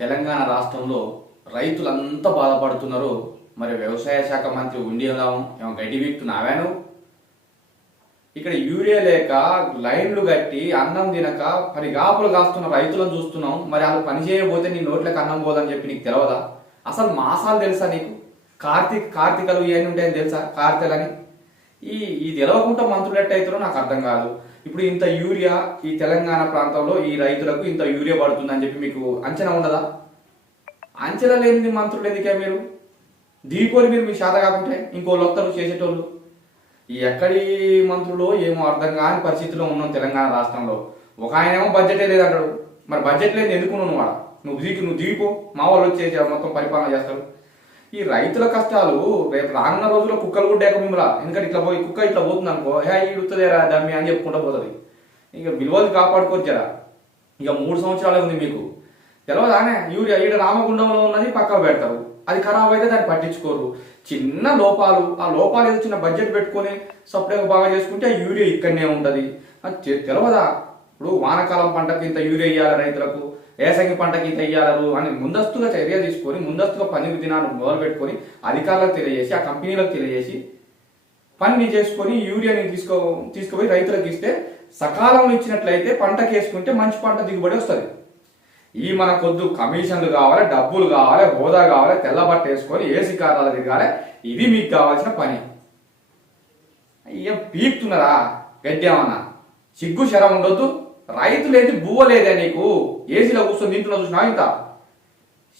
తెలంగాణ రాష్ట్రంలో రైతులంతా బాధపడుతున్నారు. మరి వ్యవసాయ శాఖ మంత్రి ఉండిలా ఏమో గడ్డి వీక్తున్నావాను ఇక్కడ యూరియా లేక లైన్లు కట్టి అన్నం తినక మరి గాపులు కాస్తున్న రైతులను చూస్తున్నాం. మరి వాళ్ళు పని చేయబోతే నీ నోట్లోకి అన్నం పోదని చెప్పి నీకు తెలియదా అసలు మాసాలు తెలుసా నీకు? కార్తీక్ కార్తీకలు ఇవన్నీ ఉంటాయని తెలుసా? కార్తెలని? ఈ ఇది తెలవకుండా మంత్రులు ఎట్టయితారో నాకు అర్థం కాదు. ఇప్పుడు ఇంత యూరియా ఈ తెలంగాణ ప్రాంతంలో ఈ రైతులకు ఇంత యూరియా పడుతుందని చెప్పి మీకు అంచనా ఉండదా? అంచనా లేని మంత్రులు ఎందుకే మీరు? దీపోని మీరు మీ శాత కాకుంటే ఇంకో లొత్తలు చేసేటోళ్ళు. ఎక్కడి మంత్రులు ఏమో అర్థం కాని పరిస్థితిలో ఉన్నాం తెలంగాణ రాష్ట్రంలో. ఒక ఆయన ఏమో బడ్జెటే లేదంటాడు. మరి బడ్జెట్ లేదు ఎందుకు నువ్వు నువ్వు దిగి నువ్వు దిగిపో మా వాళ్ళు వచ్చేసి మొత్తం పరిపాలన చేస్తారు. ఈ రైతుల కష్టాలు రేపు రానున్న రోజుల్లో కుక్కలు గుడ్డాక మిమ్మల్ని ఎందుకంటే ఇట్లా పోయి కుక్క ఇట్లా పోతుంది అనుకో హే ఇడుతుందేరా దమ్మి అని చెప్పుకుంటూ పోతుంది. ఇక విలువలు కాపాడుకోవచ్చారా ఇక మూడు సంవత్సరాలే ఉంది మీకు. తెలవదానే? యూరియా ఈడ రామగుండంలో ఉన్నది పక్కకు పెడతారు. అది ఖరాబ్ అయితే దాన్ని పట్టించుకోరు. చిన్న లోపాలు ఆ లోపాలు ఏదో చిన్న బడ్జెట్ పెట్టుకొని సప్లై బాగా చేసుకుంటే ఆ యూరియా ఇక్కడనే ఉంటుంది. అది ఇప్పుడు వానకాలం పంటకి ఇంత యూరియా ఇవ్వాలి రైతులకు? ఏసంగి పంటకి ఇంత ఇయ్యాలరు అని ముందస్తుగా చర్య తీసుకొని ముందస్తుగా పని విధానాలు మొదలు పెట్టుకొని అధికారులకు తెలియజేసి ఆ కంపెనీలకు తెలియజేసి పనిని చేసుకొని యూరియాని తీసుకో తీసుకుపోయి రైతులకు ఇస్తే సకాలంలో ఇచ్చినట్లయితే పంటకి వేసుకుంటే మంచి పంట దిగుబడి వస్తుంది. ఈ మన కొద్దు కమిషన్లు కావాలి డబ్బులు కావాలి హోదా కావాలి తెల్లబట్ట వేసుకొని ఏసీ కారాలు దిగాలి ఇది మీకు కావాల్సిన పని. ఏం పీక్తున్నారా గడ్డేమన్నా సిగ్గు శరం ఉండొద్దు. రైతులు ఏంటి బువ్వ లేదే నీకు? ఏసీలో కూర్చొని తింటున్నా చూసినా ఇంత?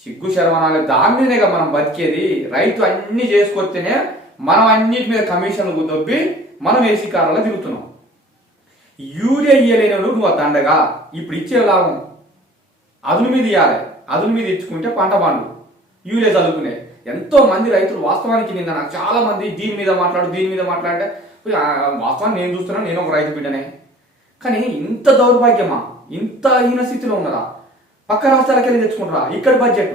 సిగ్గు శరం అనాలి దాని మనం బతికేది? రైతు అన్ని చేసుకొస్తేనే మనం అన్నిటి మీద కమిషన్లు దొబ్బి మనం ఏసీ కార్యాలు తిరుగుతున్నాం. యూరియా ఇయ్యలేని నువ్వు దండగా. ఇప్పుడు ఇచ్చే లాభం అదును మీద ఇవ్వాలి అదును మీద ఇచ్చుకుంటే పంట పండు. యూరియా చదువుకునే. ఎంతో మంది రైతులు వాస్తవానికి నిన్న నాకు చాలా మంది దీని మీద మాట్లాడు దీని మీద మాట్లాడితే వాస్తవాన్ని నేను చూస్తున్నాను నేను ఒక రైతు బిడ్డనే. కానీ ఇంత దౌర్భాగ్యమా? ఇంత హీన స్థితిలో ఉన్నదా? పక్క రాష్ట్రాలకు వెళ్ళి తెచ్చుకుంటారా? ఇక్కడ బడ్జెట్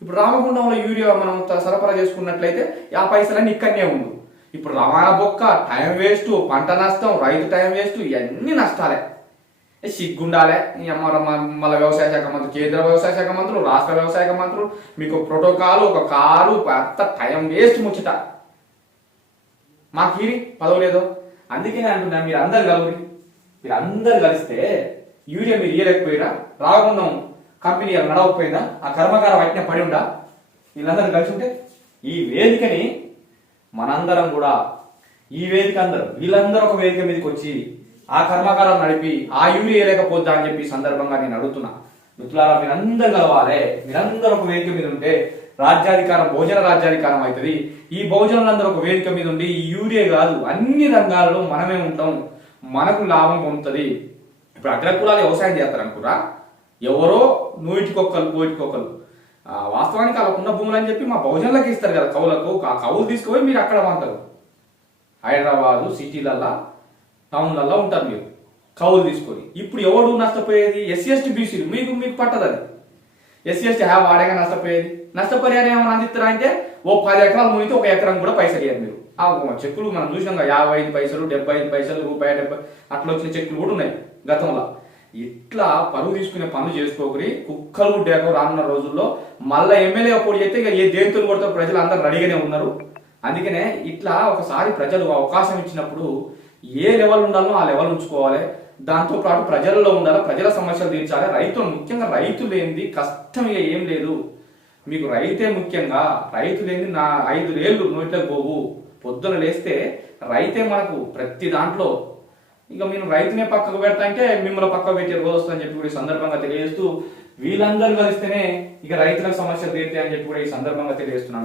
ఇప్పుడు రామగుండంలో యూరియా మనం సరఫరా చేసుకున్నట్లయితే ఆ పైసలన్నీ ఇక్కడనే ఉండు. ఇప్పుడు రవాణా బొక్క టైం వేస్ట్ పంట నష్టం రైతు టైం వేస్ట్ ఇవన్నీ నష్టాలే. ఏ సిగ్గుండాలే. మళ్ళీ వ్యవసాయ శాఖ మంత్రులు కేంద్ర వ్యవసాయ శాఖ మంత్రులు రాష్ట్ర వ్యవసాయ శాఖ మంత్రులు మీకు ప్రోటోకాల్ ఒక కారు అంత టైం వేస్ట్ ముచ్చట. మాకు ఇది పదవలేదు. అందుకే అంటున్నా మీరు అందరు కలుగురి. మీరు అందరు కలిస్తే యూరియా మీరు ఇయ్యలేకపోయినా రాకుండా కంపెనీ అలా నడవకపోయిందా ఆ కర్మకారం అట్నే పడి ఉండా వీళ్ళందరూ కలిసి ఉంటే ఈ వేదికని మనందరం కూడా ఈ వేదిక అందరూ వీళ్ళందరూ ఒక వేదిక మీదకి వచ్చి ఆ కర్మాగారం నడిపి ఆ యూరియా వేయలేకపోద్దా అని చెప్పి సందర్భంగా నేను అడుగుతున్నా. మిత్రులారా మీరందరూ కలవాలి. మీరందరూ ఒక వేదిక మీద ఉంటే రాజ్యాధికారం భోజన రాజ్యాధికారం అవుతుంది. ఈ భోజనాలందరూ ఒక వేదిక మీద ఉండి ఈ యూరియా కాదు అన్ని రంగాలలో మనమే ఉంటాం. మనకు లాభం పొందుతుంది. ఇప్పుడు అగ్రకులాలు వ్యవసాయం చేస్తారు అనుకురా ఎవరో నూటికొక్కలు కోటికొక్కరు ఆ, వాస్తవానికి అలా ఉన్న భూములు అని చెప్పి మా బహుజనులకు ఇస్తారు కదా కవులకు ఆ కవులు తీసుకుపోయి మీరు అక్కడ పంటారు హైదరాబాదు సిటీలల్లా టౌన్లల్లో ఉంటారు మీరు. కవులు తీసుకొని. ఇప్పుడు ఎవడు నష్టపోయేది? ఎస్సీ ఎస్టీ బీసీలు. మీకు మీకు పట్టదు అది. ఎస్సీ ఎస్టీ హ్యా వాడేగా నష్టపోయేది? నష్టపరిహారం ఏమైనా అందిస్తారా అంటే ఓ పది ఎకరాలు మునిగితే ఒక ఎకరం కూడా పైసలు ఇవ్వండి మీరు. ఆ చెక్కులు మనం చూసినాం కదా, యాభై ఐదు పైసలు డెబ్బై ఐదు పైసలు రూపాయి డెబ్బై అట్లా వచ్చిన చెక్కులు కూడా ఉన్నాయి గతంలో. ఇట్లా పరువు తీసుకునే పనులు చేసుకోకరి కుక్కలు గుడ్డాక రానున్న రోజుల్లో మళ్ళీ ఎమ్మెల్యే అప్పుడు చేస్తే ఇక ఏ దేంతులు కొడతారు? ప్రజలు అందరూ రెడీగానే ఉన్నారు. అందుకనే ఇట్లా ఒకసారి ప్రజలు అవకాశం ఇచ్చినప్పుడు ఏ లెవెల్ ఉండాలో ఆ లెవెల్ ఉంచుకోవాలి. దాంతో పాటు ప్రజల్లో ఉండాలి ప్రజల సమస్యలు తీర్చాలి. రైతు ముఖ్యంగా రైతు లేనిది కష్టం ఇక ఏం లేదు. మీకు రైతే ముఖ్యంగా రైతు లేని నా ఐదు వేళ్ళు నోట్లకు పోవు. పొద్దున లేస్తే రైతే మనకు ప్రతి దాంట్లో. ఇక మేము రైతునే పక్కకు పెడతా అంటే మిమ్మల్ని పక్కకు పెట్టే రోజు వస్తుందని చెప్పి కూడా ఈ సందర్భంగా తెలియజేస్తూ వీళ్ళందరూ కలిస్తేనే ఇక రైతుల సమస్యలు తీరుతాయని చెప్పి కూడా ఈ సందర్భంగా తెలియజేస్తున్నాను.